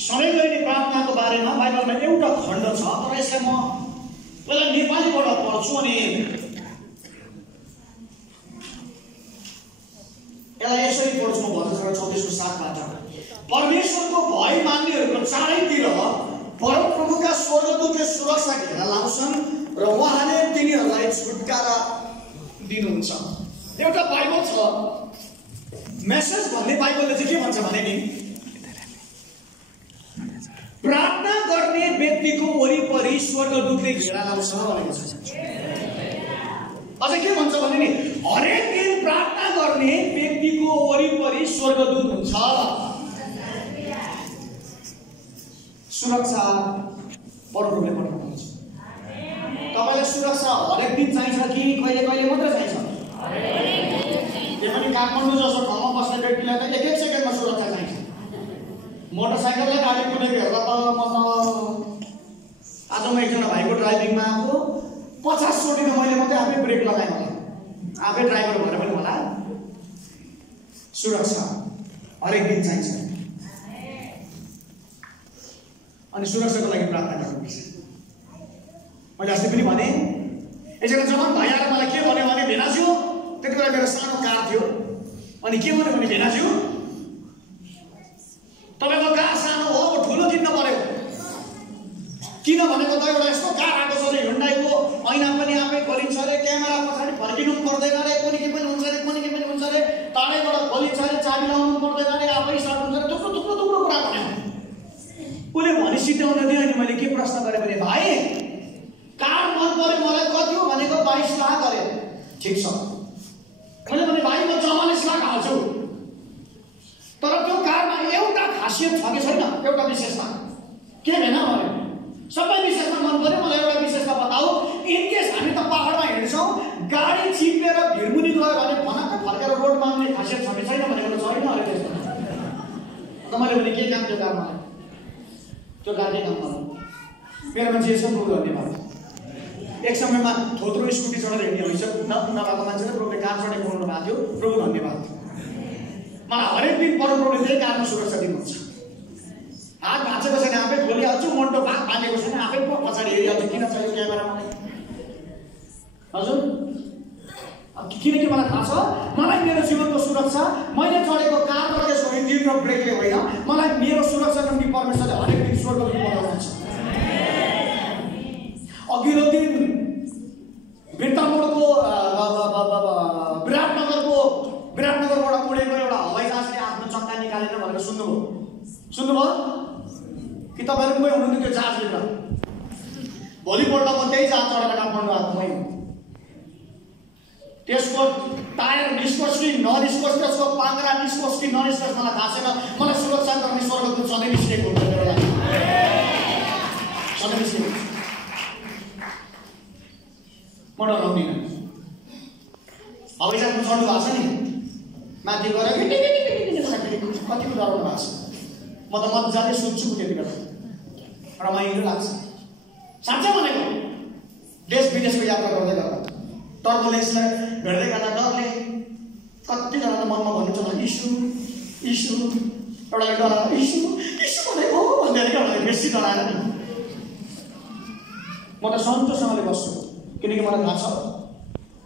सधैँ गरिने प्रार्थनाको बारेमा बाइबलमा एउटा खण्ड छ, तर यसलाई म पहिला नेपालीबाट पढ्छु अनि यसलाई यसरी पढ्छु म भजन 34:7बाट। परमेश्वरको भय मान्नेहरूको चारैतिर परमप्रभुका स्वर्गदूतले सुरक्षा घेरा लाउँछन् र उहाँले तिनीहरूलाई छुटकारा दिनुहुन्छ। एउटा बाइबल छ, मेसेज भन्ने बाइबलले चाहिँ के भन्छ भने नि, प्रार्थना गर्ने व्यक्तिको वरिपरि स्वर्गदूतले घेरा लाउँछ भनेको छ। अझ के भन्छ भने नि, हरेक दिन प्रार्थना गर्ने व्यक्तिको वरिपरि स्वर्गदूत हुन्छ। सुरक्षा परमप्रभुले पठाउनुहुन्छ। तपाईलाई सुरक्षा हरेक दिन चाहिन्छ कि कहिले कहिले मात्र चाहिन्छ? त्यसैले काठमाडौँ जस्तो ठाउँमा बस्ने व्यक्तिलाई त एक सेकेन्डमा सुरक्षा चाहिन्छ। मोटरसाइकलले गाडी कुदेको हेर्दा त म त आज म एकजना भाइको ड्राइभिङमा आएको 50 चोटि त मैले मात्रै आफै ब्रेक लगाएँ होला, आफै ड्राइभर भएर पनि होला। सुरक्षा हरेक दिन चाहिन्छ अनि सुरक्षाको लागि प्रार्थना गर्नुपर्छ। मैले अस्ति पनि भने, एकजना जवान भाइ आएर मलाई के भन्यो भने, भेनाज्यू, त्यति बेला मेरो सानो कार थियो, अनि के भन्यो भने, भेनाज्यू तपाईँको कार सानो हो, ठुलो किन्न पर्यो। किन भनेको त एउटा यस्तो कार आएको छ अरे, ह्युन्डाईको, ऐना पनि आफै खोलिन्छ अरे, क्यामेरा पछाडि फर्किनु पर्दैन अरे, कुनै के पनि हुन्छ अरे, कुनै के पनि हुन्छ अरे, टाढैबाट खोलिन्छ अरे, चाबी लाउनु पर्दैन अरे, आफै स्टार्ट हुन्छ अरे, थुप्रो थुप्रो थुप्रो कुरा भन्यो। उसले भने सिध्याउन दियो। अनि मैले के प्रश्न गरेँ भने, भाइ कार मन पर्यो मलाई, कति हो भनेको 22 लाख अरे। ठिक छ, मैले भने भाइ म 44 लाख हाल्छु, तर त्यो कारमा एउटा खासियत छ कि छैन, एउटा विशेषता के भएन भने, सबै विशेषता मन पर्यो मलाई, एउटा विशेषता बताऊ। इनकेस हामी त पहाडमा हिँड्छौँ, गाडी चिपेर भिरमुनि गयो भने फनाक्क फर्केर रोडमा आउने खासियत छ कि छैन भनेको छैन अरे त्यस्तो। त मैले भने के काम त्यो कारमा, त्यो कारकै काम गर्नु मेरो मान्छे यसो प्रभु धन्यवाद। एक समयमा थोत्रो स्कुटी चढेर हिँड्ने हैसियत नभएको मान्छेले प्रभुले कार चढेर बोल्नु भएको थियो, प्रभु धन्यवाद। मलाई हरेक दिन परमप्रभुले त्यही कारमा सुरक्षा दिनुहुन्छ। हात भाँचेको छैन आफै खोलिहाल्छु, मोटो बाँधेको छैन आफै पछाडि हेरिहाल्छु, किन चाहियो क्यामेरामा हजुर। किनकि मलाई थाहा छ, मलाई मेरो जीवनको सुरक्षा मैले चढेको कारबाट यसको इन्जिन र ब्रेकले होइन, मलाई मेरो सुरक्षाको निम्ति परमेश्वरले हरेक दिन स्वर्गदूत पठाउनुहुन्छ। अघिल्लो दिन बिर्तामोडको विराटनगरबाट उडेको एउटा हवाई जहाजले आफ्नो चक्का निकालेन भनेर सुन्नुभयो कि तपाईँहरू कोही हुनुहुन्थ्यो त्यो जहाजभित्र? भोलिपल्ट म त्यही जहाज चढेर काठमाडौँ आएको मै। त्यसको टायर निस्कोस् कि ननिस्कोस्, त्यसको पाङ्ग्रा निस्कोस् कि ननिस्कोस् मलाई थाहा छैन, मलाई सुरक्षा गर्ने स्वर्गदूत सधैँ निस्केको हुन्छ मेरो लागि, सधैँ निस्केको। म डराउँदिनँ। हवाई जहाजमा चढ्नु भएको छ नि, माथि गएर कतिको डराउनु भएको छ। म त मजाले सुत्छु त्यति बेला, रमाइलो लाग्छ साँच्चै भनेको। देश विदेशको यात्रा गर्दै गर्दा टर्बुलेन्सलाई भेट्दै गर्दा डरले कतिजना त मनमा भन्नुहुन्छ इस्यु इस्यु एउटा डरा इस्यु इस्यु भनेको भन्दै क्या बेसी डराएर नि। म त सन्तोषसँगले बस्छु किनकि मलाई थाहा छ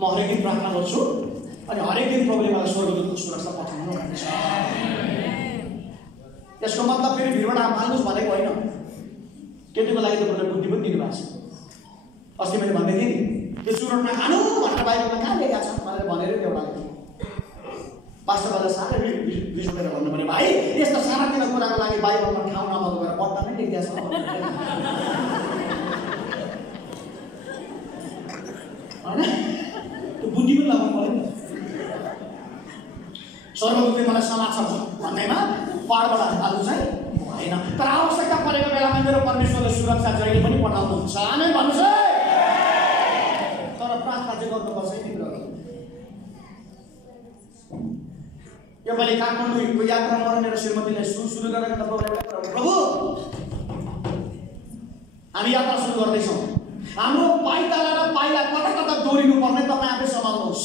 म हरेक दिन प्रार्थना गर्छु अनि हरेक दिन प्रभुले मलाई स्वर्गदूतको सुरक्षा पठाउनु भएको छ। यसको मतलब फेरि भिडबाट हाल्नुहोस् भनेको होइन, त्यतिको लागि तपाईँले बुद्धि पनि दिनुभएको छ। अस्ति मैले भन्दै थिएँ नि, त्यो चुरोटमा खानु भनेर बाहिरमा कहाँ लेखा छ भनेर भनेर त्यो लाग्यो। पास्टरलाई साह्रै रिस उठेर भन्नु पर्यो, भाइ यस्तो सानातिना कुराको लागि बाइबलमा ठाउँ नभएको गरेर पत्ता नै लेखिदिएको छ। होइन त्यो बुद्धि पनि लगाउनु पर्यो नि। स्वर्गदूतले मलाई समाचार भन्दैमा पाहाडबाट हाल्नु चाहिँ भएन, तर आवश्यकता परेको बेलामा मेरो परमेश्वरले सुरक्षा जहिले पनि पठाउनुहुन्छ नै भन्नुहोस् है। तर प्रार्थना चाहिँ गर्नुपर्छ है तिमीहरू। यो मैले काठमाडौँको यात्रामा मेरो श्रीमतीलाई सुरु गरेर प्रभु हामी यात्रा सुरु गर्दैछौँ, हाम्रो पाइताला र पाइला कता कता दोहोरिनु पर्ने तपाईँ आफै सम्हाल्नुहोस्।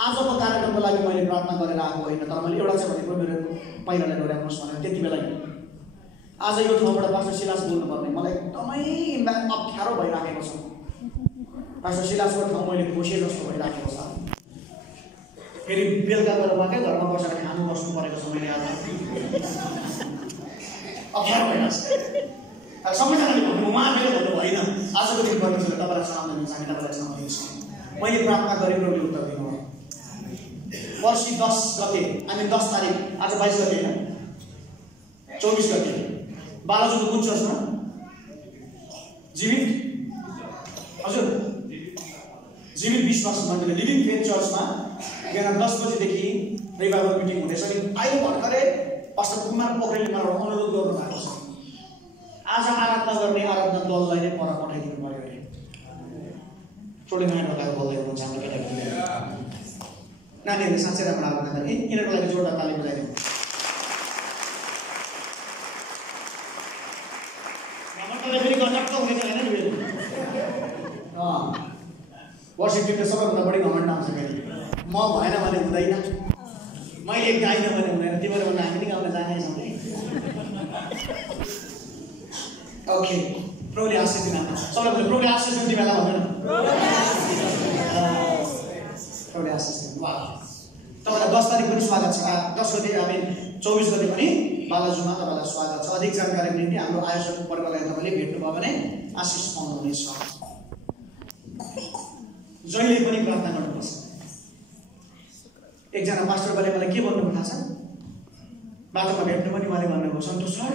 आजको कार्यक्रमको लागि मैले प्रार्थना गरेर आएको होइन, तर मैले एउटा चाहिँ भनेको मेरो पहिलालाई डोर्याउनुहोस् भनेर त्यति बेला आज यो ठाउँबाट पास्टर सिलास बोल्नुपर्ने मलाई एकदमै अप्ठ्यारो भइराखेको छ। पास्टर सिलासको ठाउँ मैले खोसे जस्तो भइराखेको छ। फेरि बेलुका गएर उहाँकै घरमा बसेर खानु बस्नु परेको छ मैले आज। अप्ठ्यारो भइरहेको छ। सबैजनाले भन्नु उहाँ मैले भन्नु भएन, आजको दिन परमेश्वरले तपाईँलाई सुनाउँदै हुन्छ, हामी तपाईँलाई सुनाउँदैछौँ। मैले प्रार्थना गरेँ, प्रभुले उत्तर दिनुभयो। पर्सि 10 गते, हामी 10 तारिक, आज 22 गते होइन, 24 गते बालाजुको कुन चर्चमा? जीवित हजुर जीवित विश्वास मण्डली लिभिङ फेथ चर्चमा बिहान 10 बजेदेखि रिभाइभल मिटिङ हुँदैछ। अहिले भर्खरै पास्टर कुमार पोखरेलले मलाई अनुरोध गर्नु भएको छ, आज आराधना गर्ने आराधना दललाई नै पर पठाइदिनु पर्यो अरे। थोरै नयाँ ढोकाको बोल्दै हुनुहुन्छ हाम्रो केटाकेटी नानीहरूले साँच्चै राम्रो आराधना गर्ने। यिनीहरूको लागि जोरदार ताली बजाइदिनु। फेरि घटक्क हुने छैन नि फेरि। वर्षिप टिमले सबैभन्दा बढी घमण्ड आउँछ फेरि। म भएन भने हुँदैन, मैले गाइन भने हुँदैन, तिमीहरू भन्दा हामी नि गाउन जानेछौँ कि। ओके, प्रभुले आशिष दिनु। सबैभन्दा प्रभुले आशिष दिनु बेला भन्दैन, प्रभुले आशिष दिनु। वाह, तपाईँलाई 10 तारिक पनि स्वागत छ। 10 गते हामी 24 गते पनि बालाजुमा तपाईँलाई स्वागत छ। अधिक जानकारीको निम्ति हाम्रो आयोजक वर्गलाई तपाईँले भेट्नुभयो भने आशिष पाउनुहुनेछ। जहिले पनि प्रार्थना गर्नुपर्छ। एकजना पास्टर बाले मलाई के भन्नुभयो थाहा छ? बाटोमा भेट्नु पनि उहाँले भन्नुभयो, सन्तोष सर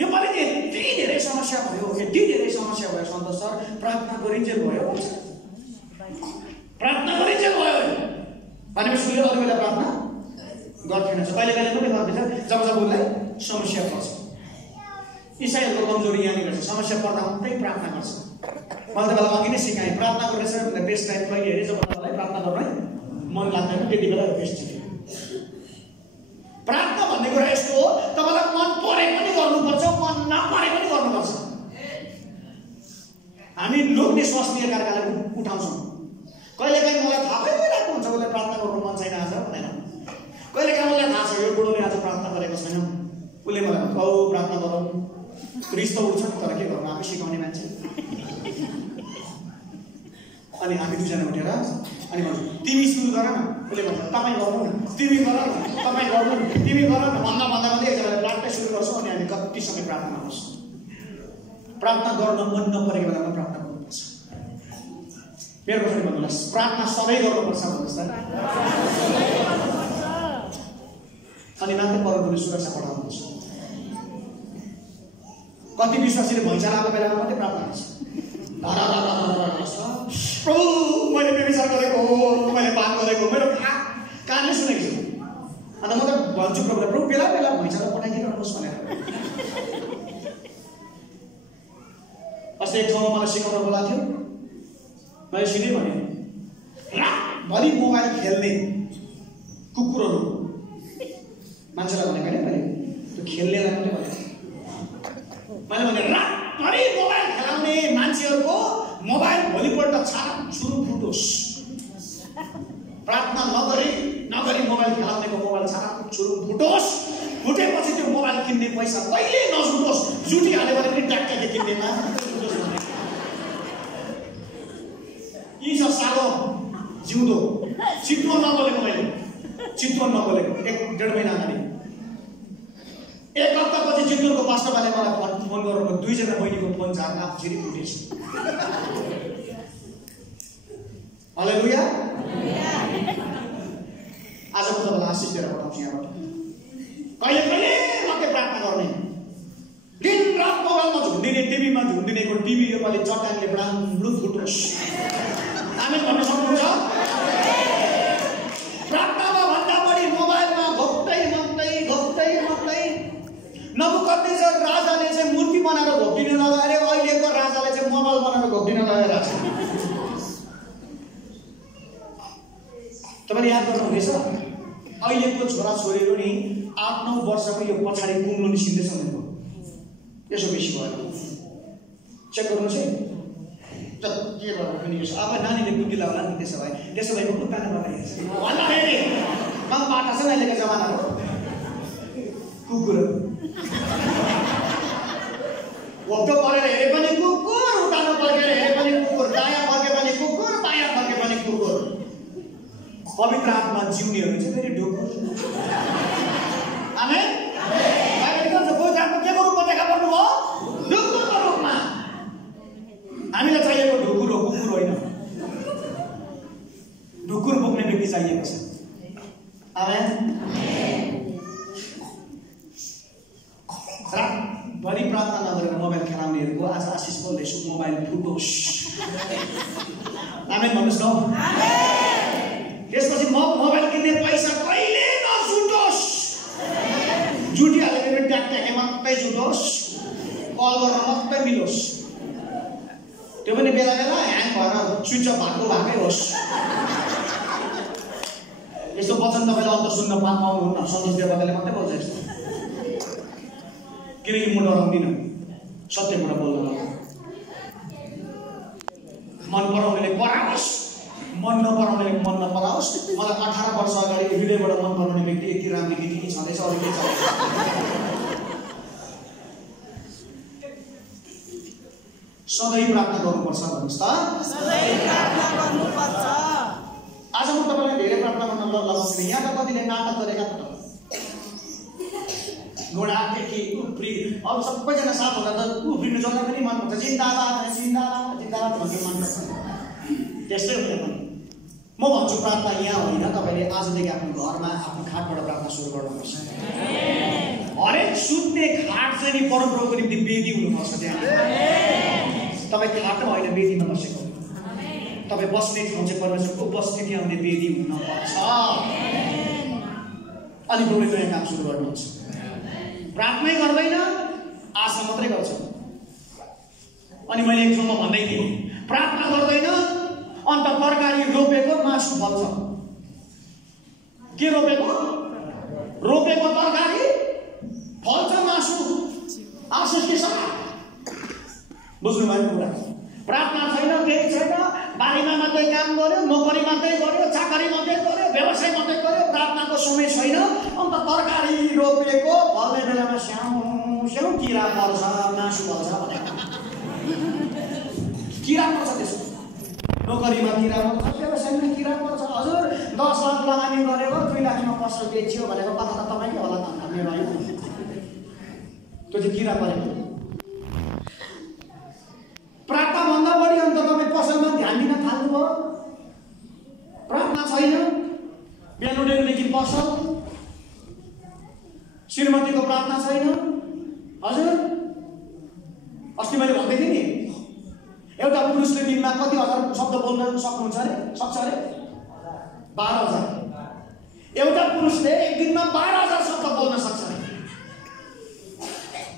यो पालि यति धेरै समस्या भयो, यति धेरै समस्या भयो सन्तोष सर, प्रार्थना गरिन्जेल भयो, प्रार्थना गरिन्जेल भयो भनेपछि उसले अरू बेला प्रार्थना गर्थेन। कहिले कहिले पनि गर्दैछ जब जब उसलाई समस्या पर्छ। इसाईहरूको कमजोरी यहाँनिर छ, समस्या पर्दा मात्रै प्रार्थना गर्छ। मैले तपाईँलाई अघि नै सिकाएँ, प्रार्थना गर्ने सबैभन्दा बेस्ट टाइम कहिले हेरेँ जब तपाईँलाई प्रार्थना गर्न मन लाग्दैन, त्यति बेला बेस्ट टाइम। प्रार्थना भन्ने कुरा यस्तो हो, तपाईँलाई मन परे पनि गर्नुपर्छ, मन नपरे पनि गर्नुपर्छ। हामी लोग्ने स्वास्थ्य कार्यक्रमलाई उठाउँछौँ। कहिलेकाहीँ मलाई थाहा भइरहेको हुन्छ उसलाई प्रार्थना गर्नु मन छैन आज भन्दैन। कहिलेकाहीँ मलाई थाहा छ यो बुढोले आज प्रार्थना गरेको छैन, उसले मलाई भन्छ औ प्रार्थना गरौँ। रिस त उठ्छ तर के गर्नु, आफै सिकाउने मान्छे। अनि हामी दुईजना उठेर अनि भन्छु तिमी सुरु गर न, उसले भन्छ तपाईँ गर्नु न, तिमी गर न, तपाईँ गर्नु न, तिमी गर न भन्दा भन्दै एकजनाले प्रार्थना सुरु गर्छौँ। अनि हामी कति समय प्रार्थना गर्छौँ। प्रार्थना गर्न मन नपरेको बेलामा प्रार्थना गर्नुपर्छ। मेरो कसरी भन्नुहोस्, प्रार्थना सधैँ गर्नुपर्छ भन्नुहोस् त। अनि मात्रै परमप्रभुले सुरक्षा पठाउनुहुन्छ। कति विश्वासीले भैँचालाको बेलामा मात्रै प्रार्थना गर्छ। प्रभु मैले व्यभिचार गरेको हो, मैले पाप गरेको, मेरो कानले सुनेको छु। अन्त म त भन्छु प्रभुलाई, प्रभु बेला बेला भैँचाला पठाइदिनुहोस् भनेर। अस्ति एक ठाउँमा मलाई सिकाउन बोलाएको थियो, मैले सिधै भने रातभरि मोबाइल खेल्ने कुकुरहरू मान्छेलाई भनेको होइन, मैले त्यो खेल्नेलाई मात्रै भनेको। मैले भने रातभरि मोबाइल खेलाउने मान्छेहरूको मोबाइल भोलिपल्ट छाप छुरु फुटोस्। प्रार्थना नगरी मोबाइल खेलाउनेको मोबाइल छाप छुरु फुटोस्। फुटेपछि त्यो मोबाइल किन्ने पैसा कहिले नजुटोस्। जुटिहाल्यो भने पनि ट्याक्कै किन्नेमा यी छ सालो जिउँदो। चितवन नबोलेको मैले, चितवन नबोलेको 1-1.5 महिना अगाडि। एक हप्तापछि चितवनको पास्टरले मलाई फोन गरेर 2 जना बहिनीको फोन झार्न फेरि फुटेछ। हालेलुया। आज म तपाईँलाई आशिष दिएर पठाउँछु यहाँबाट। कहिले कहिले मात्रै प्रार्थना गर्ने, दिन रात मोबाइलमा झुन्डिने, टिभीमा झुन्डिनेको टिभी योपालि चट्टानले ब्लु फुटोस्। आमेन भन्न सक्नुहुन्छ? प्रार्थनामा भन्दा बढी मोबाइलमा घोप्दै नबुकदनेस्सर राजाले चाहिँ मूर्ति बनाएर घोप्टिन लगाएर अहिलेको राजाले चाहिँ मोबाइल बनाएर घोप्टिन लगाइरहेको छ। तपाईँले याद गर्नुहुनेछ अहिलेको छोराछोरीहरू नि 8-9 वर्षको यो पछाडि कुम्लो निस्किँदैछ भनेको। यसो बेसी भयो, चेक गर्नुहोस् है। के गर्नु पनि यो अब नानीले बुद्धि लगाउला नि त्यसो भए कुत्ताले बनाइन्छ भन्दाखेरि म बाटा छ अहिलेको जमानाको कुकुर वक्तो परेर हेरे पनि कुकुर उकालो फर्केर हेरे पनि कुकुर दायाँ फर्के पनि कुकुर बायाँ फर्के पनि कुकुर पवित्र आत्मा जिउनेहरू चाहिँ फेरि ढुकुर आमेन के रूपमा देखा पर्नु भयो ढुकुरको रूपमा हामीलाई चाहिएको ढुकुर हो कुकुर होइन ढुकुर बोक्ने व्यक्ति चाहिएको छ आमेन रातभरि प्रार्थना नगरेर मोबाइल खेलाउनेहरूको आज आशिष बोल्दैछु मोबाइल फुटोस् आमेन भन्नुहोस् न त्यसपछि मोबाइल किन्ने पैसा कहिले नजुटोस् जुटिहाल्यो भने ट्याक ट्याके मात्रै जुटोस् कल गर्न मात्रै मिलोस् त्यो पनि बेला बेला ह्याङ भएर स्विच अफ भएकै होस् यस्तो वचन तपाईँले अन्त सुन्न पाउनुहुन्न सन्तोष देवताले मात्रै बोल्छ यस्तो किनकि म डराउँदिनँ सत्य कुरा बोल्न मन पराउनेले पराओस् मन नपराउनेले मन नपराओस् मलाई 18 वर्ष अगाडि हृदयबाट मन पराउने व्यक्ति यति राम्रो दिदी छँदैछ अरू के छ सधैँ प्रार्थना गर्नुपर्छ भन्नुहोस् त सधैँ प्रार्थना गर्नुपर्छ आज म तपाईलाई धेरै प्रार्थना गर्न लगाउँछु यहाँ त कतिले नाटक गरेका त घोडा टेकी उफ्री अब सबैजना साथ हुँदा त उफ्रिनु जसलाई पनि मन पर्छ जिन्दाबाद जिन्दाबाद जिन्दाबाद भन्ने मन पर्छ त्यस्तै हो पनि म भन्छु प्रार्थना यहाँ होइन तपाईले आजदेखि आफ्नो घरमा आफ्नो खाटबाट प्रार्थना सुरु गर्नुपर्छ हरेक सुत्ने खाट चाहिँ नि परमप्रभुको निम्ति वेदी हुनुपर्छ त्यहाँ तपाईँ खाटमा होइन वेदीमा बसेको तपाईँ बस्ने ठाउँ चाहिँ परमेश्वरको उपस्थिति आउने वेदी हुनुपर्छ अनि प्रभुले नयाँ काम सुरु गर्नुहुन्छ प्रार्थनै गर्दैन आशा मात्रै गर्छ अनि मैले एक ठाउँमा भन्दै थिएँ प्रार्थना गर्दैन अन्त तरकारी रोपेको मासु फल्छ के रोपेको तरकारी फल्छ मासु आशिष के छ बुझ्नु भयो कुरा प्रार्थना छैन केही छैन बारीमा मात्रै काम गर्यो नोकरी मात्रै गर्यो चाकरी मात्रै गर्यो व्यवसाय मात्रै गर्यो प्रार्थनाको समय छैन अन्त तरकारी रोपेको फल्ने बेलामा स्याउ स्याउ किरा पर्छ मासु पर्छ भनेको किरा पर्छ त्यसो नोकरीमा किरा पर्छ व्यवसायमा किरा पर्छ हजुर 10 लाख लगानी गरेको 2 लाखमा पसल बेच्यो भनेको कथा त तपाईँकै होला त मेरो होइन त्यो चाहिँ किरा परेको प्रार्थना भन्दा बढी अन्त तपाईँ पसलमा ध्यान दिन थाल्नुभयो प्रार्थना छैन बिहान उठेकोदेखि पसल श्रीमतीको प्रार्थना छैन हजुर अस्ति मैले भन्दै थिएँ नि एउटा पुरुषले दिनमा कति हजार शब्द बोल्न सक्नुहुन्छ अरे सक्छ अरे 12,000 एउटा पुरुषले एक दिनमा 12,000 शब्द बोल्न सक्छ अरे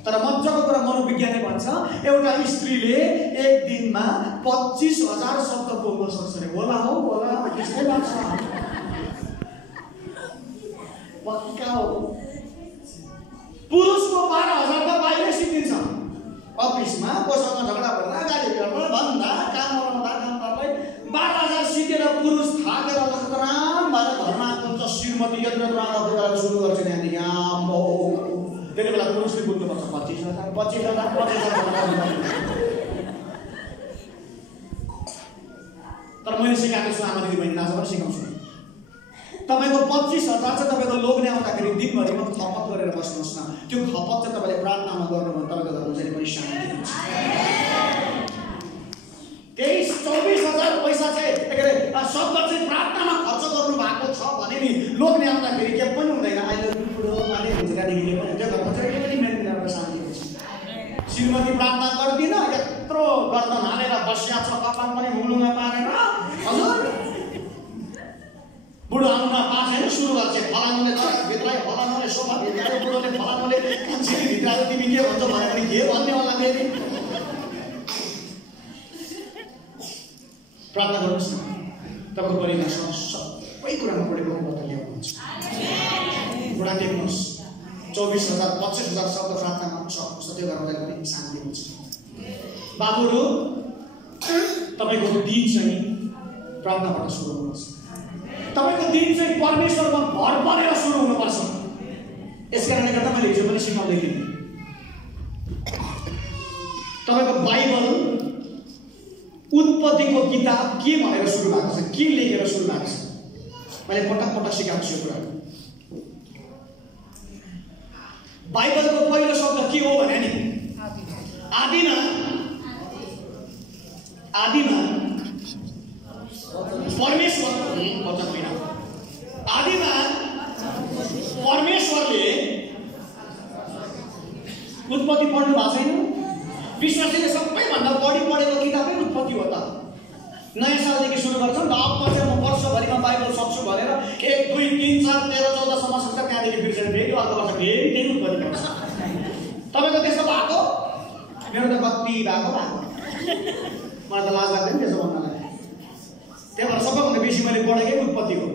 तर मजाको कुरा मनोविज्ञानले भन्छ एउटा स्त्रीले एक दिनमा 25,000 शब्द बोल्न सक्छ अरे होला हो होला त्यस्तै लाग्छ पक्का हो पुरुषको 12,000 त बाहिरै सिद्धिन्छ अफिसमा कोसँग झगडा गर्दा गाली गर्दा भन्दा काम गर्दा कामदारलाई 12,000 सिकेर पुरुष थाकेर लखतराम भएर घरमा आउँछ श्रीमती यत्र आँखा फुकाएर सुरु गर्छ त्यहाँदेखि आम्बो त्यति बेला पुरुषले बुझ्नुपर्छ 25,000 तर मैले सिकाएको छु आमा दिदी बहिनी आज पनि सिकाउँछु तपाईँको 25,000 चाहिँ तपाईँको लोग्ने आउँदाखेरि दिनभरिमा खपत गरेर बस्नुहोस् न त्यो खपत चाहिँ तपाईँले प्रार्थनामा गर्नुभयो तपाईँको घरमा चाहिँ पनि शान्ति हुन्छ 23-24,000 पैसा चाहिँ के अरे शब्द चाहिँ प्रार्थनामा खर्च गर्नु भएको छ भने नि लोग्ने आउँदाखेरि के पनि हुँदैन अहिले बुढो माने हुन्छ त्यहाँदेखि के पनि त्यो घरमा चाहिँ पनि मेन शान्ति हुन्छ श्रीमती प्रार्थना गर्दिन यत्रो गर्दन हालेर बस्या छ कपाल पनि हुलुमा पारेर हजुर बुढो आउन पासेन सुरु गर्छ फलानुले भित्रै फलानुले सोफा भित्रायो बुढोले फलानुले कान्छीले भित्रायो तिमी के भन्छौ भने पनि के भन्ने होला फेरि प्रार्थना गर्नुहोस् न तपाईँको परिवारसँग सबै कुरामा बढेको बदल ल्याउनुहुन्छ बुढा देख्नुहोस् 24,000 25,000 शब्द प्रार्थनामा सक्छ त्यो गर्दा पनि शान्ति हुन्छ बाबुहरू तपाईको दिन चाहिँ प्रार्थनाबाट सुरु हुनुपर्छ। तपाईको दिन चाहिँ परमेश्वरमा भर परेर सुरु हुनुपर्छ। यसकारणले गर्दा मैले हिजो पनि सिकाउँदै थिएँ, तपाईको बाइबल उत्पत्तिको किताब के भनेर सुरु भएको छ, के लेखेर सुरु भएको छ, मैले पटक पटक सिकाएको छु कुरा। बाइबलको पहिलो शब्द के हो भने नि आदिमा परमेश्वर, आदिमा परमेश्वरले उत्पत्ति पढ्नु भएको छैन? विश्वासीले सबैभन्दा बढी पढेको किताबै उत्पत्ति हो त। नयाँ सालदेखि सुरु गर्छौँ नि त, अब चाहिँ म वर्षभरिमा बाइबल सक्छु भनेर 1 2 3 4 13 14 सम्म सक्छ, त्यहाँदेखि बिर्सेर फेरि अर्को वर्ष फेरि त्यही उत्पत्ति गर्छ। तपाईँको त्यस्तो भएको? मेरो त कति भएको मलाई त लाज लाग्दैन त्यसो भन्नलाई। त्यही भएर सबैभन्दा बेसी मैले पढेकै उत्पत्ति हो।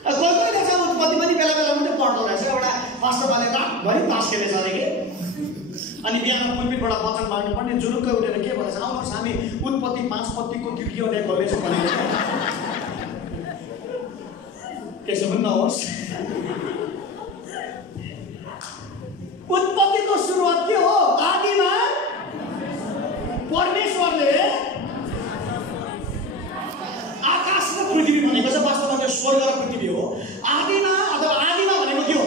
कोही कोही रहेछ उत्पत्ति पनि बेला बेला मात्रै पढ्दो रहेछ। एउटा मास्टरले रातभरि तास खेलेछ अरे कि, अनि बिहान पुलपिटबाट वचन माग्नु पर्ने, जुरुक्कै उठेर के भनेछ, आउनुहोस् हामी उत्पत्ति 5 पत्तीको तिर्की उठे खोलेछौँ भनेर। त्यसो पनि नहोस्। उत्पत्तिको सुरुवात के हो? आदिमा परमेश्वरले आकाश र पृथ्वी भनेको चाहिँ वास्तवमा त्यो स्वर्ग र पृथ्वी हो। आदिमा अथवा आदिमा भनेको के हो?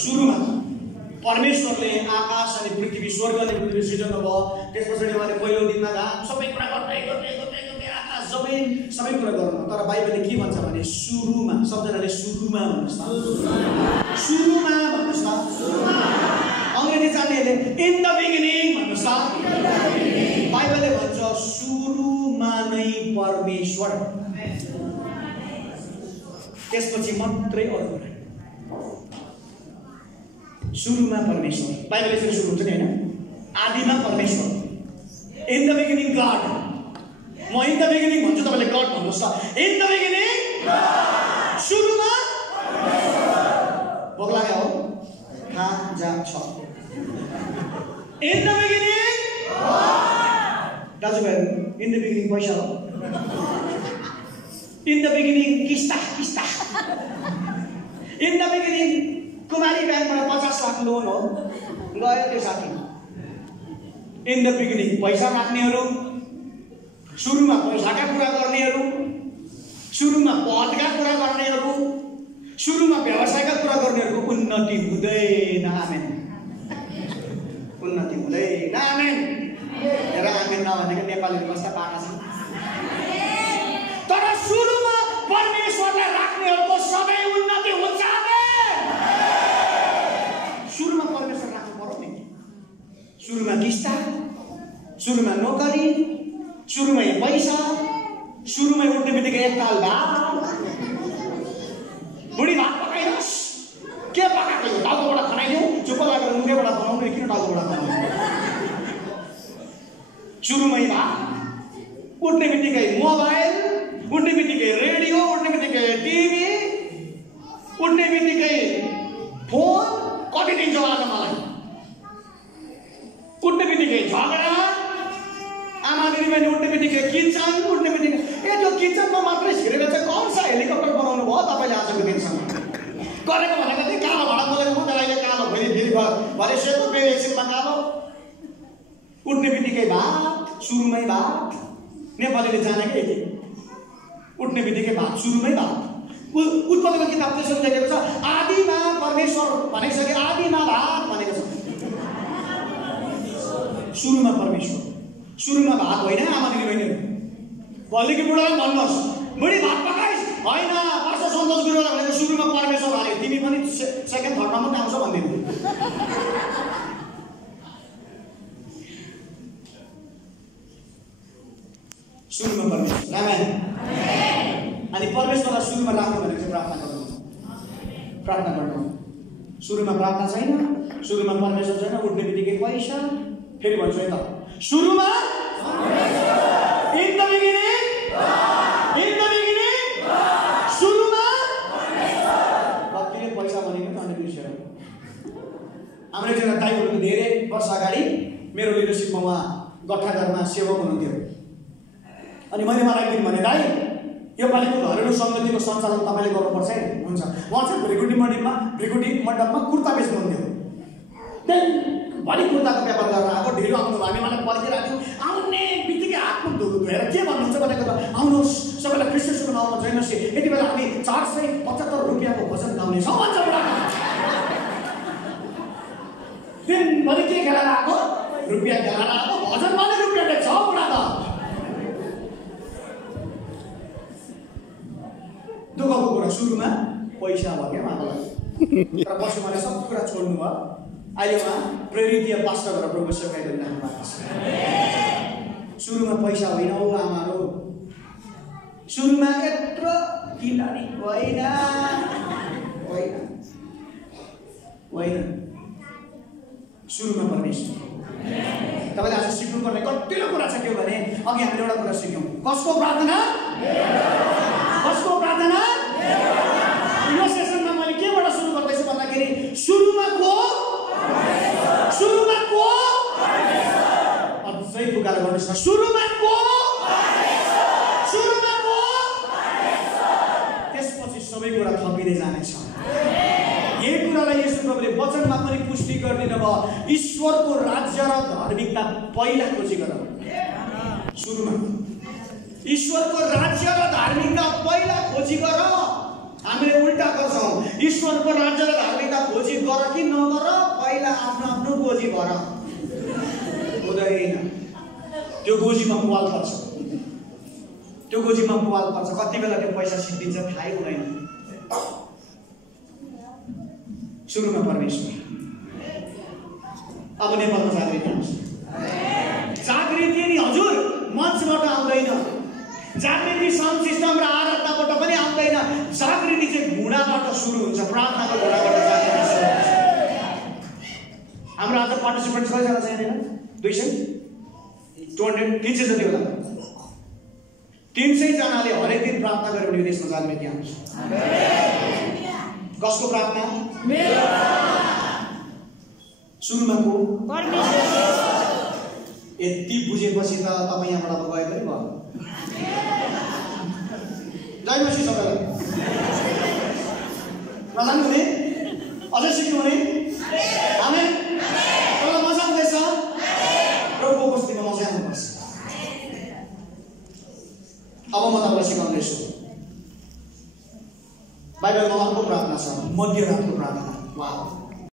सुरुमा परमेश्वरले आकाश अनि पृथ्वी, स्वर्ग अनि पृथ्वी सृजन भयो। त्यसपछि उहाँले पहिलो दिनमा घाम सबै कुरा गर्दै आकाश जमिन सबै कुरा गर्नु। तर बाइबलले के भन्छ भने सुरुमा, सबजनाले सुरुमा भन्नुहोस् न, सुरुमा भन्नुहोस् न। अंग्रेजी जान्नेले इन द बिगिनिङ भन्नुहोस् न। बाइबलले भन्छ सुरुमा नै परमेश्वर, त्यसपछि मात्रै अरू कुरा। सुरुमा परमेश्वर, बाइबलले चाहिँ सुरु हुन्छ नि हैन? आदिमा परमेश्वर, इन द बिगिनिङ गॉड। म इन द बिगिनिङ भन्छु, तपाईले गॉड भन्नुहोस् न। इन द बिगिनिङ सुरुमा भोक लाग्यो हो, खा जा छ। इन द बिगिनिङ दाजुभाइ, इन द बिगिनिङ पैसा हो। इन द बिगिनिङ किस्ता। इन द बिगिनिङ कुमारी ब्याङ्कबाट 50 लाख लोन हो, गयो त्यो साथी। इन द बिगिनिङ पैसा राख्नेहरू, सुरुमा पैसाका कुरा गर्नेहरू, सुरुमा पदका कुरा गर्नेहरू, सुरुमा व्यवसायका कुरा गर्नेहरूको उन्नति हुँदैन। आमेन। उन्नति हुँदैन। आमेन। र आमेन नभनेको नेपालीहरू कस्ता पाका छन्। तर सुरुमा परमेश्वरलाई राख्नेहरूको सबै उन्नति हुन्छ। सुरुमा परमेश्वर राख्नु पर्यो नि। सुरुमा किस्ता, सुरुमा नोकरी, सुरुमै पैसा, सुरुमै उठ्ने बित्तिकै एक ताल भात। बुढी भात पकाइनुहोस्, के पकाएको हो? टाउकोबाट खनाइदिउँ, चुप्प लागेर मुखैबाट बनाउनु, किन टाउकोबाट बनाउनु? सुरुमै भात, उठ्ने बित्तिकै मोबाइल, उठ्ने बित्तिकै रेडियो, उठ्ने बित्तिकै टिभी, उठ्ने बित्तिकै फोन। कति दिन्छ आज मलाई? उठ्ने बित्तिकै झगडा, आमा दिदीबहिनी उठ्ने बित्तिकै किचन, उठ्ने बित्तिकै त्यो किचनमा मात्रै छिरेर चाहिँ कौन सा हेलिकप्टर बनाउनु भयो तपाईँले आजको दिनसम्म? गरेको भनेको थिएँ कालो भाडा बोलेको म, तर अहिले कालो फेरि भरे सेतो, फेरि एकछिनमा कालो। उठ्ने बित्तिकै भात, सुरुमै भात। नेपालीले जानेकै यति, उठ्ने बित्तिकै भात, सुरुमै भात। उत्पत्तिको किताब त्यसरी लेखेको छ, आदिमा परमेश्वर भनिसके, आदिमा भात भनेको छ। सुरुमा परमेश्वर, सुरुमा भात होइन। आमा दिदी बहिनीहरू, भोलिको बुढालाई भन्नुहोस् बुढी भात पकाइस्, होइन पर्छ सन्तोष गुरुवाला भनेको सुरुमा परमेश्वर हाल्यो, तिमी पनि सेकेन्ड थर्ड नम्बर आउँछ भनिदिनु। सुरुमा परमेश्वर। आमेन। अनि परमेश्वरलाई सुरुमा राख्नु भनेको चाहिँ प्रार्थना गर्नु। प्रार्थना गर्नु। सुरुमा प्रार्थना छैन, सुरुमा परमेश्वर छैन, उठ्ने बित्तिकै पैसा। फेरि भन्छु है त, सुरुमा in the beginning, in the beginning सुरुमा कतिले पैसा भनेको त अनि बिर्सेर। हाम्रो एकजना दाइ हुनुहुन्थ्यो, धेरै वर्ष अगाडि मेरो लिडरसिपमा उहाँ गट्ठाघरमा सेवक हुनुहुन्थ्यो। अनि मैले मलाई एकदिन भने दाइ यो पालिको घरेलु समितिको सञ्चालन तपाईँले गर्नुपर्छ है। हुन्छ। उहाँ चाहिँ भ्रिकुटी मण्डपमा कुर्ता बेच्नुहुन्थ्यो। त्यहाँदेखि भरि कुर्ताको व्यापार गरेर आएको ढिलो आउनुभयो। हामी मलाई पर्खिरहेको थियौँ। आउने बित्तिकै हातमा धोएर के भन्नुहुन्छ भनेको त आउनुहोस् सबैलाई क्रिस्चियनको नाउँमा जय मसीह। यति बेला हामी 475 रुपियाँको भजन गाउनेछौँ भन्छ बुढामा। दिनभरि के खेलाएर आएको? रुपियाँ खेलाएर आएको। भजनमा नै रुपियाँ बेच्छ बुढा त। दुःखको कुरा सुरुमा पैसा भयो क्या उहाँलाई, तर पछि उहाँले सब कुरा छोड्नु भयो। अहिले उहाँ प्रेरितीय पास्टर भएर प्रभु सेवा गरिरहनु भएको छ। सुरुमा पैसा होइन हौ आमाहरू, सुरुमा यत्रो किनरी होइन होइन होइन, सुरुमा परमेश्वर। तपाईँले आज सिक्नुपर्ने कतिवटा कुरा छ के भने अघि हामीले एउटा कुरा सिक्यौँ। कसको प्रार्थना? कसको प्रार्थना? यो सेसनमा मैले केबाट सुरु गर्दैछु भन्दाखेरि सुरुमा को? सुरुमा को? अझै पुकार गर्नुहोस् न। सुरुमा को? सुरुमा को? त्यसपछि सबै कुरा थपिँदै जानेछ। यही कुरालाई यसो प्रभुले वचनमा पनि पुष्टि गरिदिनु भयो। ईश्वरको राज्य र धार्मिकता पहिला खोजी गर। सुरुमा ईश्वरको राज्य र धार्मिकता पहिला खोजी गर। हामीले उल्टा गर्छौँ। ईश्वरको राज्य र धार्मिकता खोजी गर कि नगर, पहिला आफ्नो आफ्नो गोजी भर। हुँदैन। त्यो गोजीमा पुवाल पर्छ। त्यो गोजीमा पुवाल पर्छ। कति बेला त्यो पैसा सिद्धिन्छ थाहै हुँदैन। सुरुमा परमेश्वर। अब नेपालमा जागृति आउँछ। जागृति नि हजुर मञ्चबाट आउँदैन। जागृति साउन्ड सिस्टम र आराधनाबाट पनि आउँदैन। जागृति चाहिँ घुँडाबाट सुरु हुन्छ। प्रार्थनाको घुँडाबाट जागृति सुरु हुन्छ। हाम्रो आज पार्टिसिपेन्ट्स कतिजना छ यहाँनिर? 200 300 जति होला। 300 जनाले हरेक दिन प्रार्थना गऱ्यो भने देशमा जागृति आउँछ। कसको प्रार्थना? मेरो। सुरुमा को? परमेश्वर। यति बुझेपछि त तपाईँ यहाँबाट अब गए पनि भयो। जय मसीह सबैलाई। नजान्नु हुने? अझै सिक्नु हुने? आमेन। तपाईँलाई मजा आउँदैछ? प्रभुको उपस्थितिमा मजा आउनुपर्छ। अब म तपाईँलाई सिकाउँदैछु। बाइबलमा अर्को प्रार्थना छ, मध्यरातको प्रार्थना। वाह।